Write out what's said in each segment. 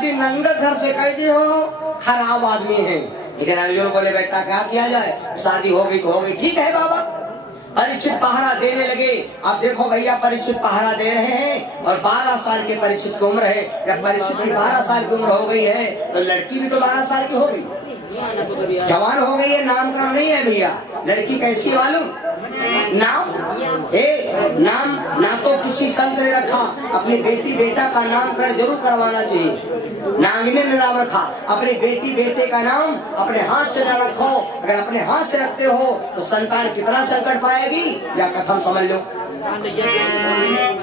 शादी नंगे घर से कह दी हो, खराब आदमी है। लेकिन अर्जुन बोले बेटा क्या किया जाए, शादी हो गई तो हो गई, ठीक है बाबा। परीक्षित पहरा देने लगे। अब देखो भैया, परीक्षित पहरा दे रहे हैं और 12 साल के परीक्षित की उम्र है। जब परीक्षित की 12 साल की उम्र हो गई है तो लड़की भी तो 12 साल की हो गई, जवान हो गई है, नामकरण नहीं है भैया। लड़की कैसी मालूम, नाम ना तो किसी संत ने रखा, अपनी बेटी बेटा का नामकरण जरूर करवाना चाहिए। नांगने ने नाम रखा, अपनी बेटी बेटे का नाम अपने हाथ से न रखो। अगर अपने हाथ से रखते हो तो संतान कितना संकट पाएगी, या कथम समझ लो।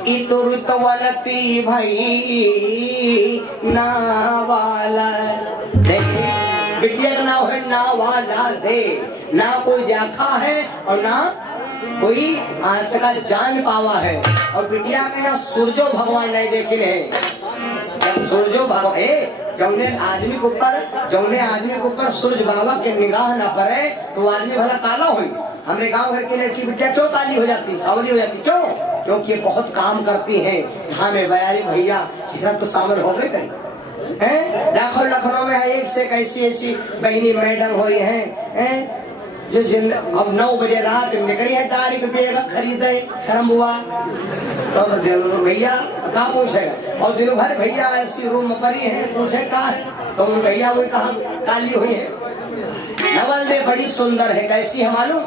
इतुरुतवलती भाई नावाला दे, बिटिया का नाम है नावाला दे। ना कोई देखा है और ना कोई आज तक जान पावा है। और बिटिया के ना सूरजो भगवान नहीं देखे है। जब सूरजो भगवान जौने आदमी के ऊपर सूरज बाबा के निगाह न पड़े तो आदमी भला काला हुई। हमारे गांव घर की लड़की बिटिया क्यों काली हो जाती, सावली हो जाती, क्यों? क्योंकि ये बहुत काम करती है। हाँ में बयाली भैया शिखर तो शामिल हो गए कहीं है। लखनऊ में है एक से ऐसी बहनी मैडम हो रही है जो अब 9 बजे रात निकली है तारीख बेगा खरीदे धर्म हुआ तो भैया कहाँ पूछेगा। और दिन भर भैया ऐसी रूम परी है, पूछे कहा तो भैया वही कहा काली हुई है। नवलदे बड़ी सुंदर है, कैसी है मालूम।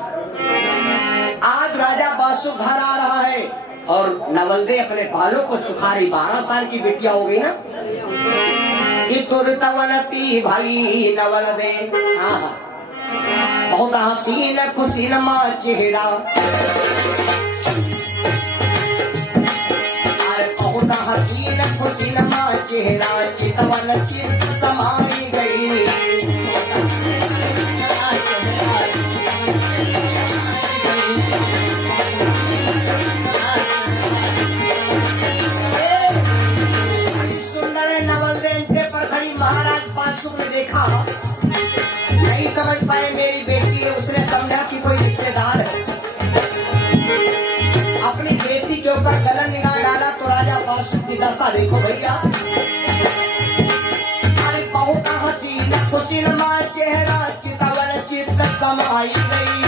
आज राजा बासु घर आ रहा है और नवलदे अपने बालों को सुखा रही। 12 साल की बेटिया हो गई ना। इतुरतवलती भाई नवलदे, हाँ बहुत हसीन खुशीन माँ चेहरा, बहुत हसीन खुशीन माँ चेहरा, चितवन चित समाई गई। सुंदर है नवलदे पर खड़ी। महाराज बासु ने देखा, नहीं समझ पाए मेरी बेटी है। उसने समझा कि कोई रिश्तेदार है। अपनी बेटी के ऊपर गलत निगाह डाला तो राजा बासु की दशा देखो भैया। अरे बहुत हसीन खुशी नमा चेहरा, चितवन चित्त समाई गई।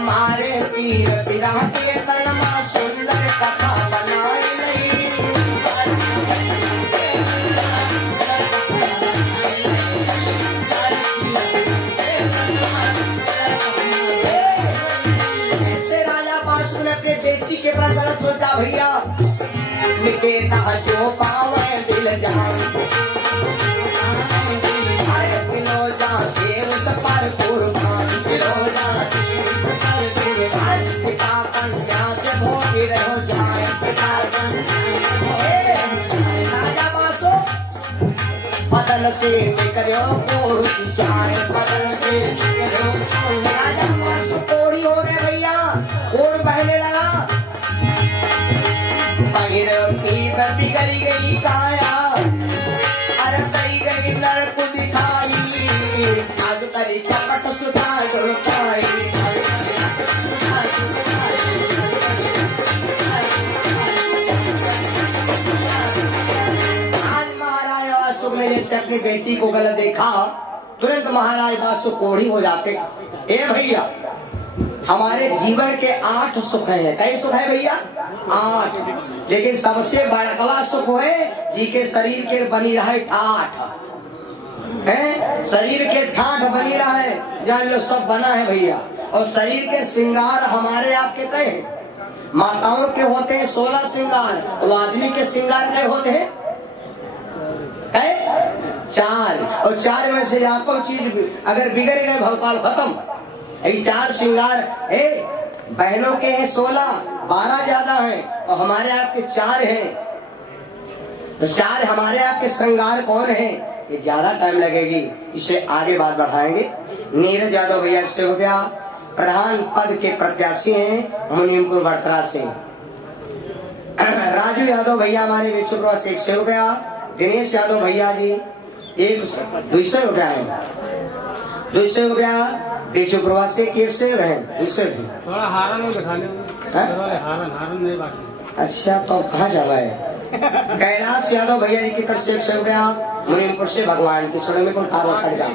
मारे तीर पिरा के तनमा सुंदर कथा बनाई गई। बेटी के पास गलत सोचा भैया। निकेता जो पावे दिल जान, दिलो जा से उस पर कुर्बान, दिलो जा से उस पर कुर्बान। पिता कन्या से भोगी रहो जाए, पिता राजा बासु बदन से निकलो कोड़ की जाए, बदन से निकलो। राजा बासु कोड़ी हो गया भैया, कोड़ बहने लगा। बिगड़ी गई काया, अरे कई गई नर को दिखाई। आग करी चपट सुधार पाई। आज महाराज बासु ने से अपनी बेटी को गलत देखा, तुरंत महाराज बासु कोढ़ी हो जाते। ए भैया, हमारे जीवन के 8 सुख हैं। कई सुख है भैया? 8। लेकिन सबसे बड़कवा सुख है जी के शरीर के बनी रहे ठाठ है। शरीर के ठाठ बनी रहे, जान लो सब बना है भैया। और शरीर के श्रृंगार हमारे आपके कहे, माताओं के होते हैं 16 श्रृंगार, और आदमी के श्रृंगार कहे होते हैं 4। और 4 में से आपको चीज अगर बिगड़ गए भोपाल खत्म। 4 श्रृंगार है। बहनों के हैं 16, 12 ज्यादा हैं और हमारे आपके 4 हैं। तो 4 हमारे आपके श्रृंगार कौन है, ये ज्यादा टाइम लगेगी, इसे आगे बात बढ़ाएंगे। नीरज यादव भैया 100 रुपया प्रधान पद के प्रत्याशी हैं मुनीमपुर बड़तरा से। राजू यादव भैया हमारे विक्षुप्र से 100 रुपया। दिनेश यादव भैया जी 200 रुपया है। 200 रुपया बेचो प्रवासी के से है। 200 थोड़ा हारन दिखा ले। हारन नहीं बाकी। अच्छा तो कहाँ जावा है? कैलाश यादव भैया जी की तरफ से 100 रुपया, मुनीमपुर से भगवान की चरण में कोई कार्य खड़ जाए।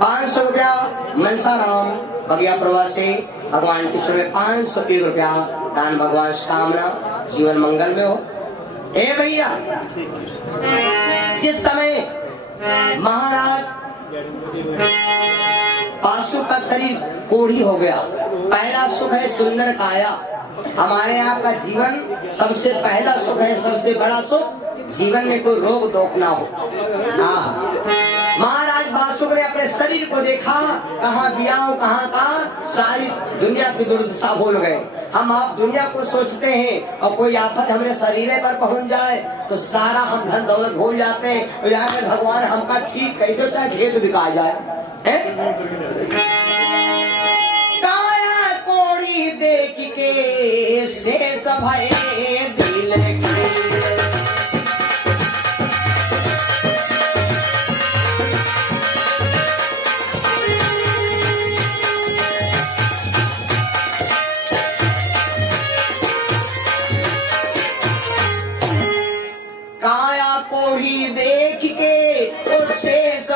500 रुपया मनसा राम भैया प्रवास से भगवान की चरण में 501 रुपया दान भगवान कामना जीवन मंगल में हो। ए भैया, जिस समय महाराज पाशु का शरीर कोढ़ी हो गया, पहला सुख है सुंदर काया। हमारे आपका जीवन सबसे पहला सुख है, सबसे बड़ा सुख जीवन में कोई रोग दोख ना हो। हाँ, महाराज बासुक ने अपने शरीर को देखा, कहाँ बियाह कहाँ का, सारी दुनिया की दुर्दशा भूल गए। हम आप दुनिया को सोचते हैं और कोई आफत हमारे शरीर पर पहुंच जाए तो सारा हम धन दौलत भूल जाते हैं। तो यहाँ पे भगवान हमका ठीक कह दो, चाहे खेत बिका जाए। काया कोड़ी देख के शेष भय दिल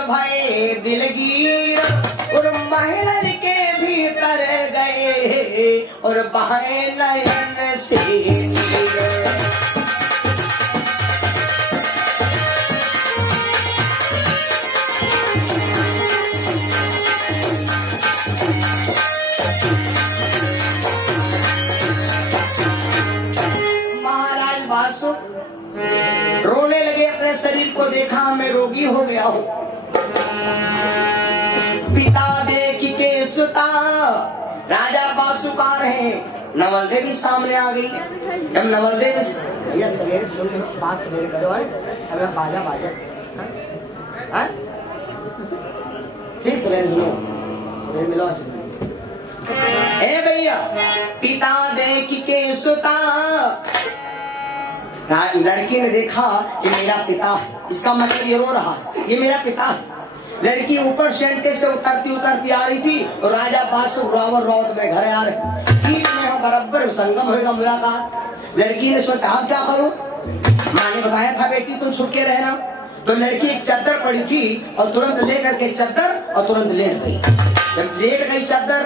भय दिलगीर और महल के भीतर गए और बहे नयन से महाराज बासु रोने लगे। अपने शरीर को देखा, मैं रोगी हो गया हूँ। पिता देख के सुता, राजा बासुकार है। नवल देवी सामने आ गई। जब नवल देवी भैया सवेरे सुन बात मेरे करो, हमें बाजा बाजा ठीक सवेरे मिलो। ए भैया, पिता देख के सुता, लड़की ने देखा कि मेरा पिता, इसका मतलब ये रो रहा, ये मेरा पिता। लड़की ऊपर सेंटे से उतरती आ रही थी और राजा बासु रावण रौद में घर आ रहे। बीच में हम बराबर संगम होगा मुलाकात। लड़की ने सोचा अब क्या करूं, माँ ने बताया था बेटी तुम छुप के रहना। तो लड़की एक चादर पड़ी थी और तुरंत लेकर के चादर और तुरंत लेट गई। जब लेट गई चादर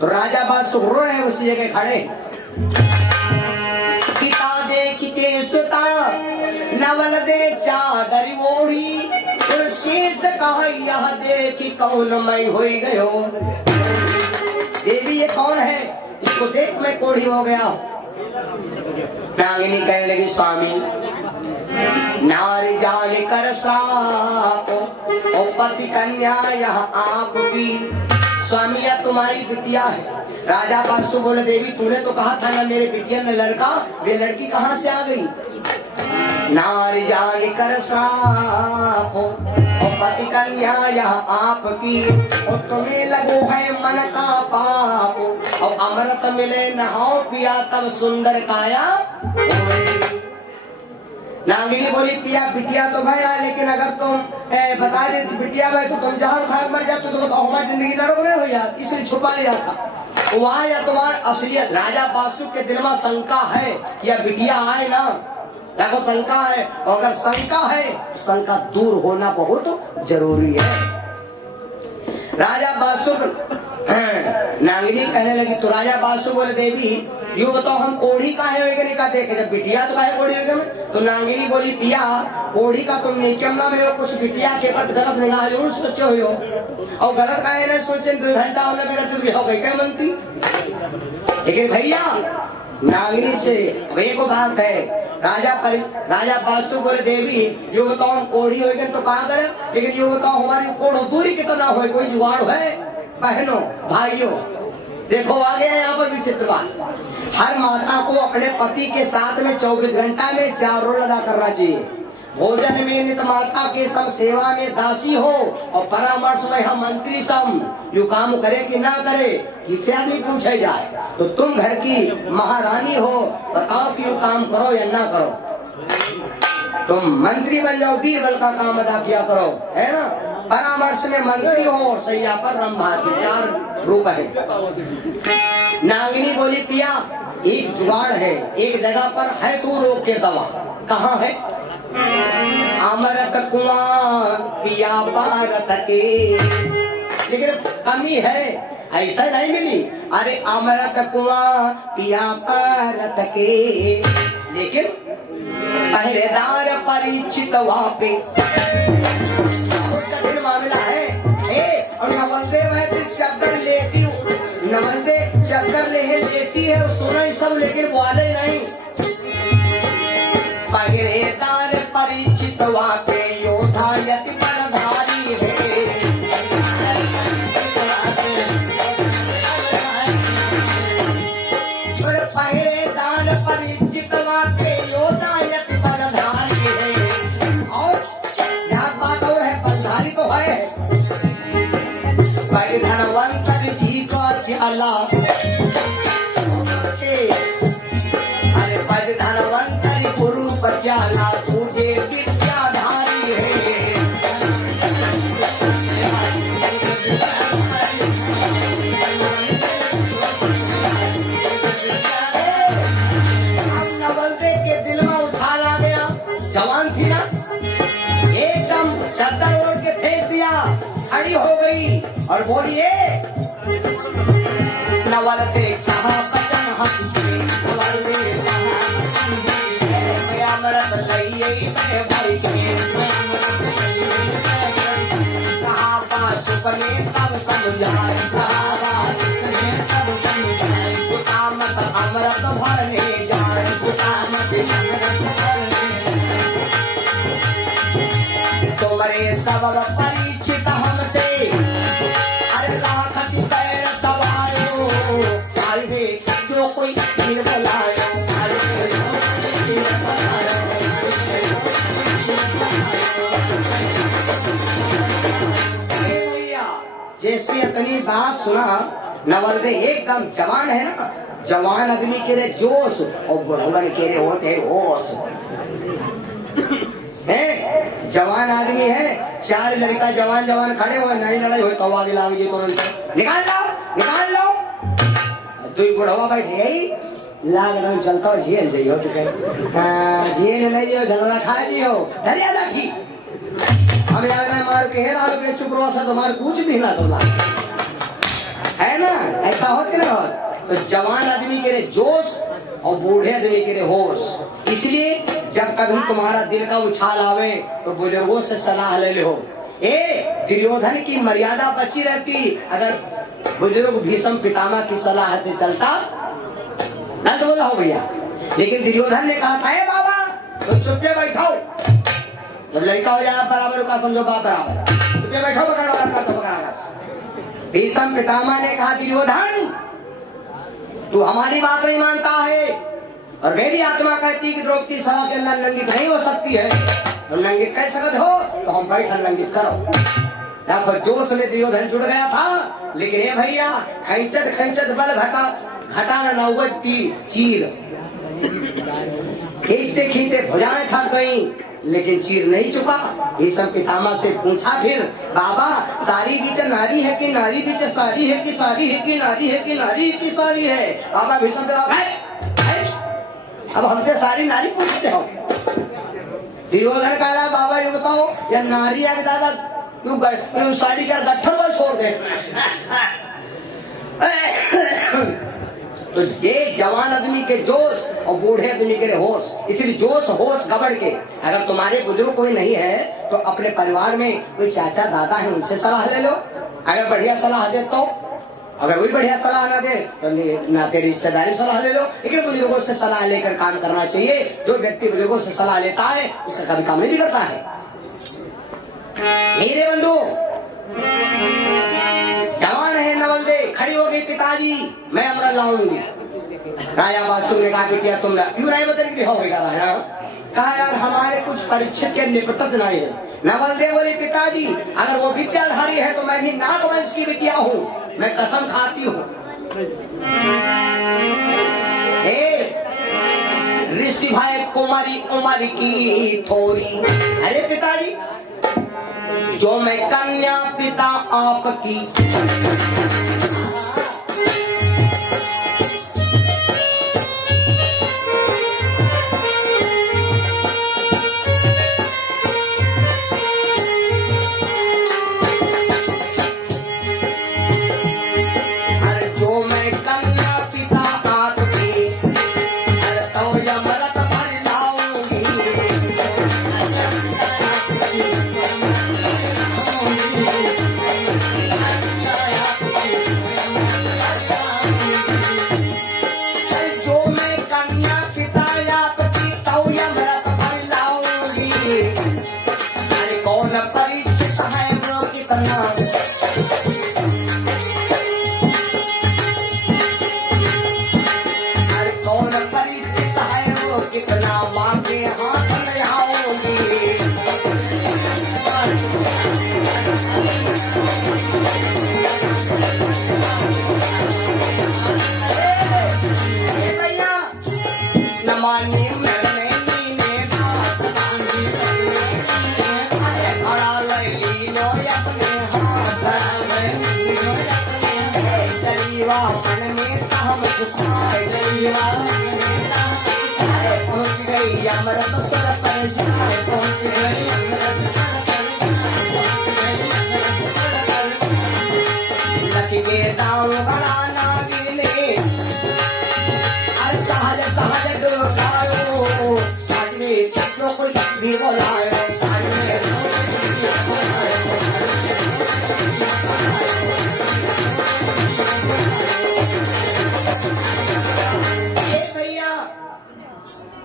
तो राजा बासु रो रहे उसी जगह खड़े। पिता देख के सुता, नवल दे चादर ओढ़ी, शेष कहा यह देखी कौन मैं हो गयो। देवी ये कौन है, इसको देख मैं कोढ़ी हो गया। नागिनी कहने लगी स्वामी, नारी जाने कर श्राप और पति कन्या यह आपकी। स्वामी यह तुम्हारी बिटिया है। राजा बासु बोले देवी तूने तो कहा था ना मेरे बिटिया ने लड़का, वे लड़की कहाँ से आ गई। नारी जानी कर श्राप और पति कन्या यह आपकी, और तुम्हें लगो है मन का पाप और अमृत मिले नहाओ पिया तब सुंदर काया। नागिनी बोली पिया बिटिया तो भैया, लेकिन अगर तुम बता दे बिटिया भाई तो तुम जहाँ खा मर जाते तो हमारी जिंदगी नरक नहीं हो जाती, इसलिए छुपा लिया था। वहाँ या तुम्हारी असलियत। राजा बासु के दिल में शंका है या बिटिया आए ना, देखो शंका है, और अगर शंका है तो शंका दूर होना बहुत जरूरी है। राजा बासु नागिनी कहने लगी तो राजा बासु बोले देवी यू बताओ हम कोढ़ी काहे नहीं काटे, जब बिटिया तो काहे कोढ़ी हो। तो नागिनी बोली पिया कोढ़ी का तुम नियम ना में कुछ बिटिया के पर गलत निगाह जरूर सोचे हो, और गलत काहे नहीं सोचे 2 घंटा होने मेरा हो गई क्या मनती। लेकिन भैया नागिनी से वे को बात है। राजा बासु बोले देवी यो बताओ हम कोढ़ी हो तो कहा करे, लेकिन यो बताओ हमारी कोढ़ दूरी कितना हो, कोई जुगाड़ है। बहनों भाइयों देखो आ गया यहाँ पर विचित्र बात। हर माता को अपने पति के साथ में 24 घंटा में 4 रोल अदा करना चाहिए। भोजन में नित माता के सम, सेवा में दासी हो और परामर्श में हम मंत्री सम। यू काम करे कि ना करे इत्यादि पूछे जाए तो तुम घर की महारानी हो, बताओ कि यू काम करो या ना करो। तुम मंत्री बन जाओ, बीरबल का काम अदा किया करो, है ना। परामर्श में मंत्री हो, सैया पर रंभासी 4 रूप है। नागिनी बोली पिया एक जुगाड़ है, एक जगह पर है तू रोग के दवा। कहाँ है? अमृत कुआं पिया पारत के, लेकिन कमी है, ऐसा नहीं मिली। अरे अमृत कुआं पिया पारत के, लेकिन पहरेदार परिचित वहां पे मामला है। और नवलदेव है तो चादर लेती, नवलदेव चादर लेती है, सोना सब, लेकिन वाले नहीं। पहरेदार परिचित वहां पे योद्धा यति बलधारी है। पहरेदार परिचित वहां पे योद्धा यति बलधारी है। और यहाँ बात और है, बलधारी तो है। बड़े धनवंत जी का च्याला, अरे बड़े धनवंत गुरु बचाला, तुझे विद्याधारी है। अब नवलदेव के दिल में उछाल आ गया। जवान थी ना, एकदम चादर ओढ़ के फेंक दिया, खड़ी हो गई और बोलिए, नवलदेव साहब बचन हंसते, नवलदेव अमृत लइये में भर के, कहा बात सुपने तब समझाए, कहा बात सुपने तब समझाए, सुकामत अमृत भरने जाए, सुकामत अमृत भरने जाए। तुम्हारे सबब परिचित हमसे, अरे राखती पैर सवारो, काल्हे जो कोई तीर बुलायो, जैसे अपनी बात सुना, नवलदेव एकदम जवान है ना, जवान आदमी के रे जोश और बुढ़वन के रे होते होश है। जवान आदमी है, चार लड़का जवान जवान खड़े हुए, नहीं लड़ाई हो तो आगे लाओगे तो निकाल लो, निकाल लो। तू बुढ़वा बैठे गई, लाग रंग चलता झेल जाइयो, जेल ले जाओ, झगड़ा खा दियो, डरिया रखी हम यार मार के हेरा के चुप रहो, सब तुम्हारे कुछ भी ना तुम है ना, ऐसा होते ना। तो जवान आदमी के रे जोश और बूढ़े आदमी के रे होश। इसलिए जब कभी तुम्हारा दिल का उछाल आवे तो बुजुर्गों से सलाह ले लो। दुर्योधन की मर्यादा बची रहती अगर बुजुर्ग भीष्म पितामह की सलाह से चलता, न तो बोला हो भैया। लेकिन दुर्योधन ने कहा था बाबा तो चुपके बैठो, जब लड़का हो जाए बराबर का समझो बाप बराबर, चुपके बैठो, पकड़। भीष्म पितामह ने कहा दुर्योधन तू हमारी बात नहीं मानता है, और मेरी आत्मा कहती कि द्रौपदी सभा के अंदर लंगित नहीं हो सकती है, तो लंगित कह सकते हो तो हम बैठन लंगित करो। देखो जोश में दुर्योधन जुड़ गया था, लेकिन ये भैया खैंचत बल घटाना नौबत की चीर, खींचते खींचते भुजाएं थक गई, लेकिन चीर नहीं चुका। भीष्म पितामह से पूछा फिर, बाबा सारी बीच नारी है कि नारी बीच सारी है कि सारी है कि नारी है कि नारी की सारी है? बाबा भीष्म अब हमसे सारी नारी पूछते हो। दुर्योधन कह रहा बाबा ये बताओ, या नारी है दादा तू साड़ी का गट्ठर पर छोड़ दे। तो ये जवान आदमी के जोश और बूढ़े आदमी के होश, इसलिए जोश होश गबड़ के। अगर तुम्हारे बुजुर्ग कोई नहीं है तो अपने परिवार में कोई चाचा दादा है, उनसे सलाह ले लो। अगर बढ़िया सलाह दे तो, अगर वही बढ़िया सलाह ना दे तो नाते रिश्तेदारी सलाह ले लो। लेकिन बुजुर्गों से सलाह लेकर काम करना चाहिए। जो व्यक्ति बुजुर्गों से सलाह लेता है उसका कभी काम नहीं बिगड़ता है। मेरे बंधु जवान है नवलदेव, खड़ी हो गई, पिताजी मैं अमृत लाऊंगी। राजा बासु ने कहा बिटिया तुम क्यों नहीं बदल हो गया? कहा यार हमारे कुछ परीक्षित के निपटत नहीं है। नवलदेव बोले पिताजी अगर वो विद्याधारी है तो मैं भी नागवंश की बिटिया हूँ, मैं कसम खाती हूँ। ऋषि भाई कुमारी उमर की थोड़ी, अरे पिताजी जो मैं कन्या पिता आपकी गई अमृत स्वर पर जाए पहुंच गई अमृत लकी के दाव बड़ा नागिने हर सहज सहज डुकायो साजने चक्रों को भी बोलायो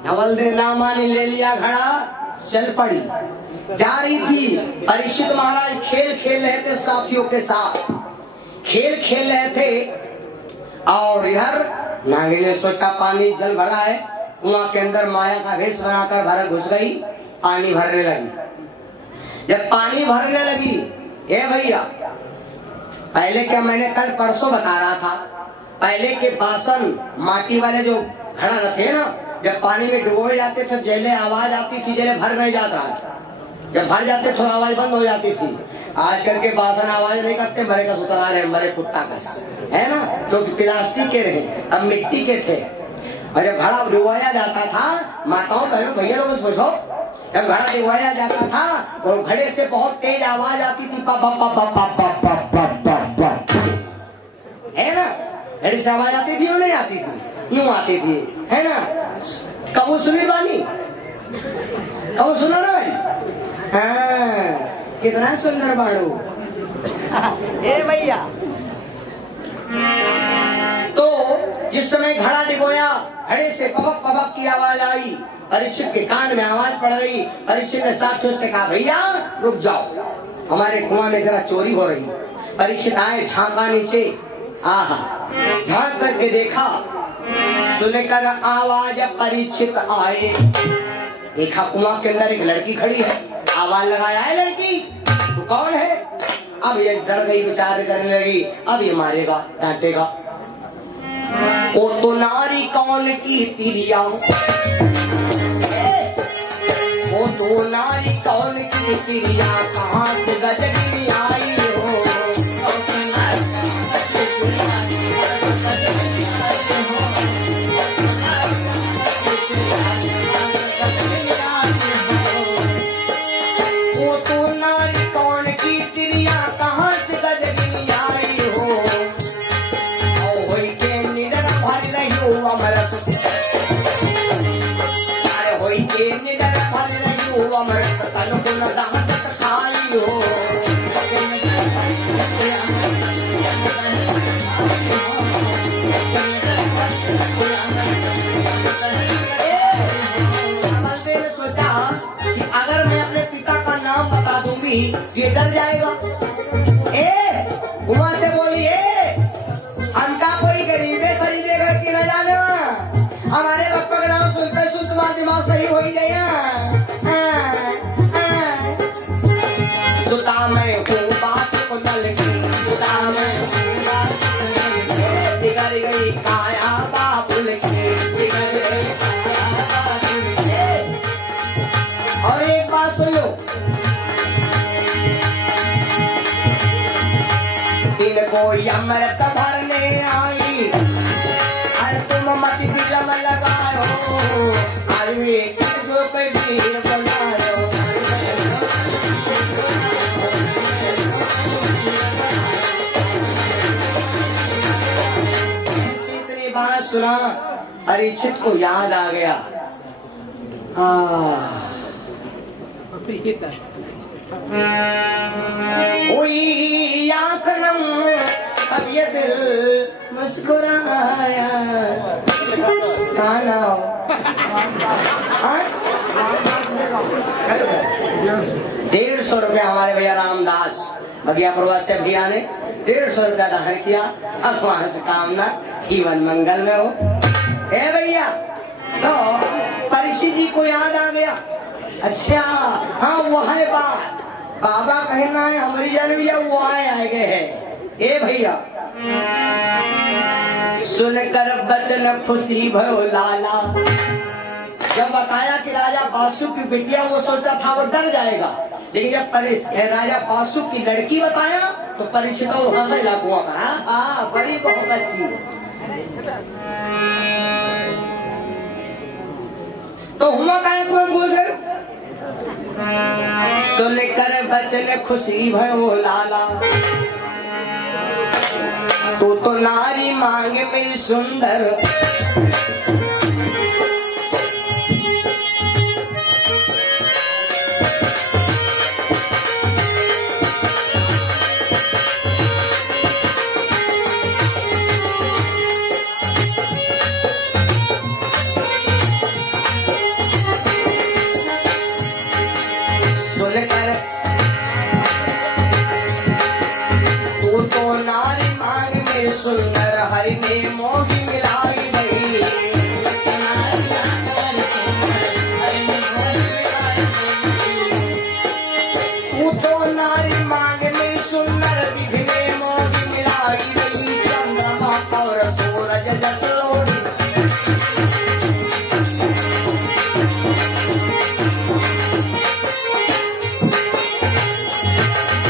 नवल नामा ने ले लिया घड़ा चल पड़ी जा रही थी। परीक्षित महाराज खेल खेल रहे थे साथियों के साथ खेल खेल रहे थे और इधर नागिन ने सोचा पानी जल भरा है कुआं के अंदर माया का भेष बनाकर भर घुस गई पानी भरने लगी। जब पानी भरने लगी हे भैया पहले क्या मैंने कल परसों बता रहा था पहले के बासन माटी वाले जो घड़ा रखे ना जब पानी में डुबोए जाते थे जैले आवाज आती थी जैले भर नहीं जाता जब भर जाते थोड़ा आवाज बंद हो जाती थी। आजकल के बासन आवाज नहीं करते मरे का सुतरा रहे मरे कुत्ता कस है ना क्योंकि प्लास्टिक के रहे अब मिट्टी के थे और जब घड़ा डुबाया जाता था माताओं बहनों भैया लोग पूछो जब घड़ा डुबाया जाता था तो घड़े से बहुत तेज आवाज आती थी पा पा पा पा पा पा पा पा पा पा है ना घड़े से आवाज आती थी और नहीं आती थी यूं आती थी है ना कबू सुनी बानी कबू सुना ना भाई हाँ कितना सुंदर बाड़ू ए भैया। तो जिस समय घड़ा डिगोया घड़े से पबक पबक की आवाज आई परीक्षित के कान में आवाज पड़ गई। परीक्षित ने साथियों से कहा भैया रुक जाओ हमारे कुआं में जरा चोरी हो रही। परीक्षित आए झांका नीचे आहा झांक करके देखा सुनकर आवाज परीक्षित आए देखा कुआं के अंदर एक लड़की खड़ी है आवाज लगाया है लड़की तो कौन है। अब ये डर गई विचार करने लगी अब ये मारेगा डांटेगा वो तो नारी कौन की प्रिया वो तो नारी कौन की प्रिया कहाँ से गजनी आई हो अगर मैं अपने पिता का नाम बता दूंगी ये डर जाएगा। वहां से बोलिए हमका कोई गरीबे सही देगा कि न जाने हमारे बप्पा का नाम सुनते सुन तुम्हारा दिमाग सही हो ही जाएगा। सुता मैं हूँ बास को तल की सुता मैं हूँ बास को तल की बिगड़ गई काया बाबुल की बिगड़ गई काया बाबुल की। और एक बात सुन लो इनको अमृत भरने आई अरे तुम मत दिलम लगाओ अरे जो कोई भीड़ बनाओ इतनी बात सुना परीक्षित को याद आ गया हुई आँखनम अब ये दिल मुस्कुराया खाना 150 रुपया हमारे भैया रामदास बगियापुरवा से भैया ने 150 रुपया दान किया। अब वहां से कामना जीवन मंगल में हो। ए भैया तो परीक्षित जी को याद आ गया अच्छा हाँ वो है बात बाबा कहना है हमारी जान भैया वो आए गए हैं। ए भैया सुनकर बचन खुशी भयो लाला जब बताया कि राजा बासु की बिटिया वो सोचा था वो डर जाएगा लेकिन जब राजा बासु की लड़की बताया तो परीक्षित हंसे लागुआ का बड़ी बहुत अच्छी तो हुआ काय को गुजर सुन कर बचन खुशी भयो लाला, तू तो नारी मांग मेरी सुंदर, सुंदर हरि ने मोही मिलाई गई, तू तो नारी मांग में सुंदर विधि ने मोही मिलाई गई, चंद्रमा और सूरज जस लोड़ी,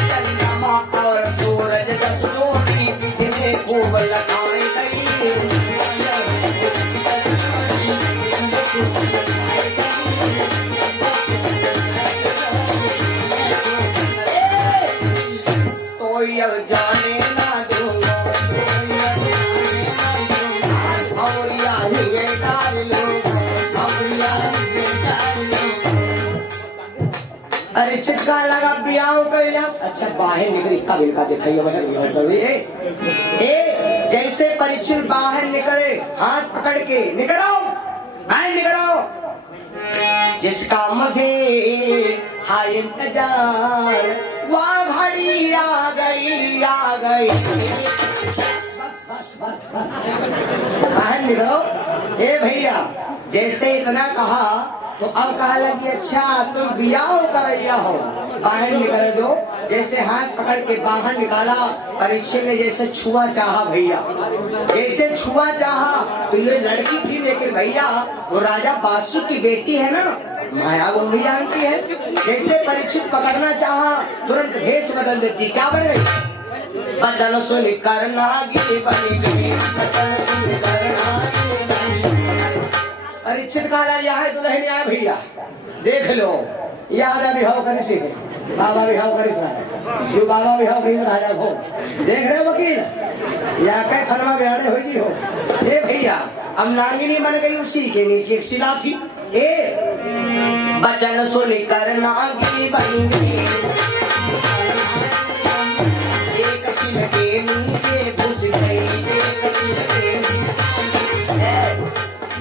चंद्रमा और सूरज जस लोड़ी खूब लगाई गई, तो अब जाने ना दूंगा और ये डाल लो, अरे चिटका लगा बियाह कर लिया। अच्छा बाहर निकली कभी का दिखाइए जैसे परीक्षित बाहर निकले हाथ पकड़ के निकलो बाहर निकलो, जिसका मुझे हाय इंतजार वह घड़ी आ गई आ गई, बस बाहर निकलो। ए भैया जैसे इतना कहा तो अब कहा लगी अच्छा तुम बियाह कर रहा हो, बाहर निकल दो। जैसे हाथ पकड़ के बाहर निकाला, परीक्षित ने जैसे छुआ चाहा भैया, जैसे छुआ चाहा तो ये लड़की थी, लेकिन भैया वो राजा बासु की बेटी है ना, माया वो भी जानती है। जैसे परीक्षित पकड़ना चाहा तुरंत भेष बदल देती, क्या बने बदन सुन करना परीक्षित काला यह है दुल्हन आया भैया देख लो, याद है बिहाव कर सीखे बाबा बिहाव कर शिव बाबा बिहाव कहीं राजा हो, देख रहे हो वकील यहाँ कई फरमा बिहाड़े होगी हो। ये भैया अब नागिनी बन गई, उसी के नीचे एक शिला थी। ए बचन सुन कर नागिनी बन गई, एक शिला के नीचे घुस गई,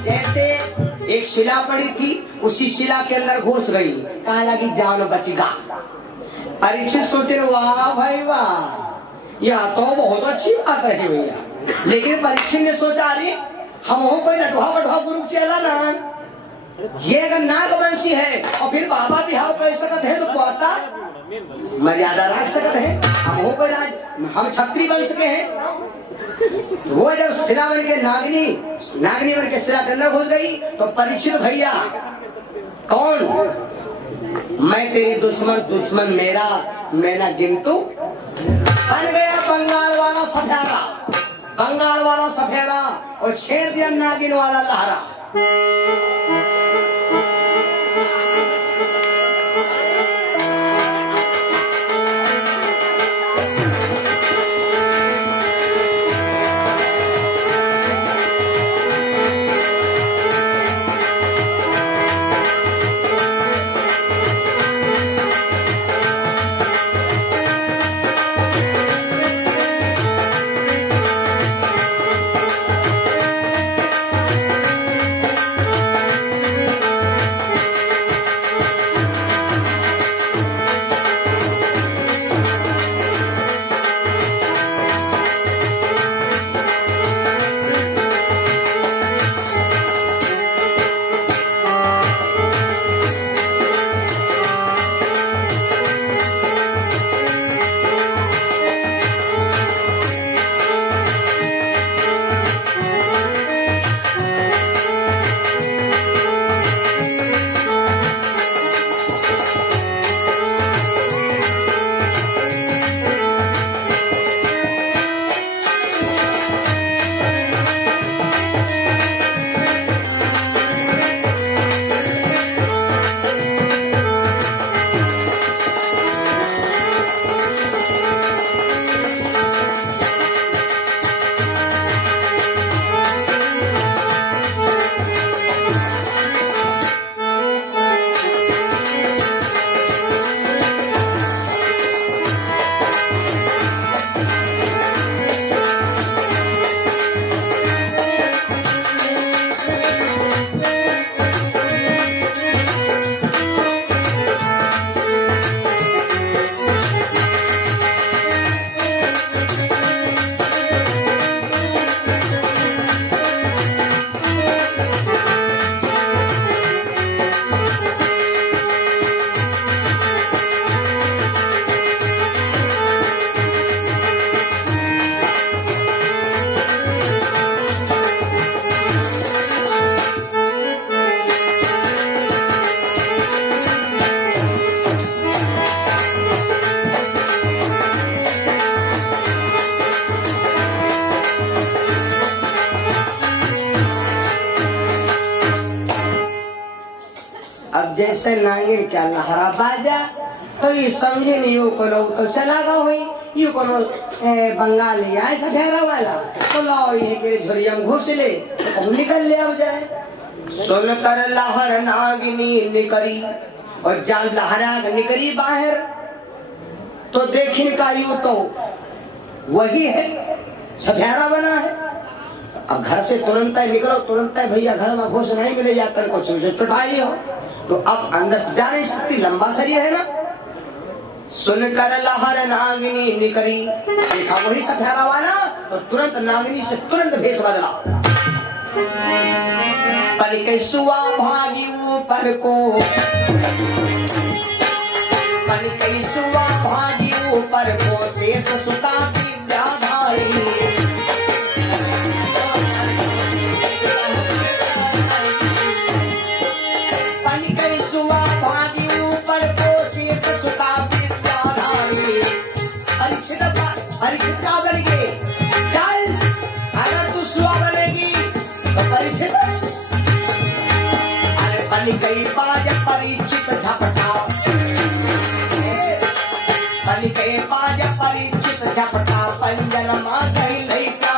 जैसे एक शिला पड़ी थी उसी शिला के अंदर घुस गई, कहा लगी जान बचेगा। परीक्षित सोचे वाह भाई वाह यह तो बहुत अच्छी बात है भैया, लेकिन परीक्षित ने सोचा अरे हम हो कोई नटुहा वटुहा गुरु चला ना, ये अगर नागवंशी है और फिर बाबा बिहाव कर सकत है तो पता मर्यादा रख सकत है, हम हो कोई राज हम छत्री बन सके हैं। वो जब शिला बन के नागिनी बन के शिला के अंदर घुस गई तो परीक्षित भैया कौन मैं तेरी दुश्मन मेरा मैं ना गिनतू, बन गया बंगाल वाला सफेरा और छेड़ दिया नागिन वाला लहरा। ऐसे नांगिन क्या लहरा बाजा तो ये समझे नहीं यो को तो चला गया हुई यू को बंगाली ऐसा घेरा वाला तो लाओ ये के झोरिया में घुस ले तो निकल ले अब जाए सुन कर लहर नागिनी निकरी और जब लहरा निकली बाहर तो देखने का यू तो वही है सभ्यारा बना है। अब घर से तुरंत निकलो तुरंत भैया घर में घुस नहीं मिले जाकर कुछ पिटाई हो तो अब अंदर जा नहीं सकती लंबा शरीर है ना। सुनकर लहर नागिनी निकली देखा वही सभ्यारा वाला तो तुरंत नागिनी से तुरंत भेष बदला पर के सुआ भागी ऊपर को पर के सुआ भागी ऊपर को शेष सुता विद्याधारी पर के सुआ भागी ऊपर को शेष सुता विद्याधारी परीक्षित का बन गए चल अगर तू सुआ बनेगी तो परीक्षित अरे बन गई बाज परीक्षित झपटा बन गए बाज परीक्षित झपटा पंजन मां गई लैका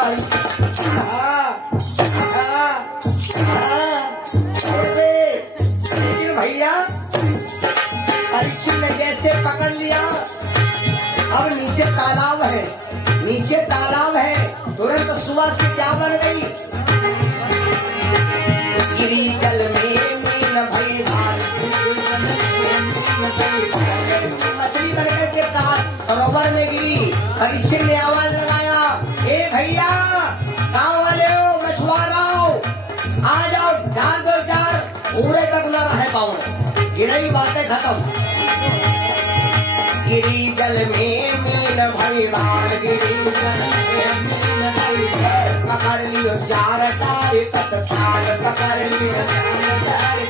भैया परीक्षित ने जैसे पकड़ लिया अब नीचे तालाब है तुरंत सुबह से क्या बन गई गिरी जल में मीन भई मछली बनकर के साथ सरोवर में गिरी परीक्षित ने आवाज लगाया ए भैया गाँव वाले हो मछुआरा हो आ जाओ जान दो चार पूरे तक न रह पाओ गिरी बातें खत्म गिरी जल में मीन भई गिरी जल में मीन भई पकड़ लियो चार तारी तत्काल पकड़ लियो चार तारी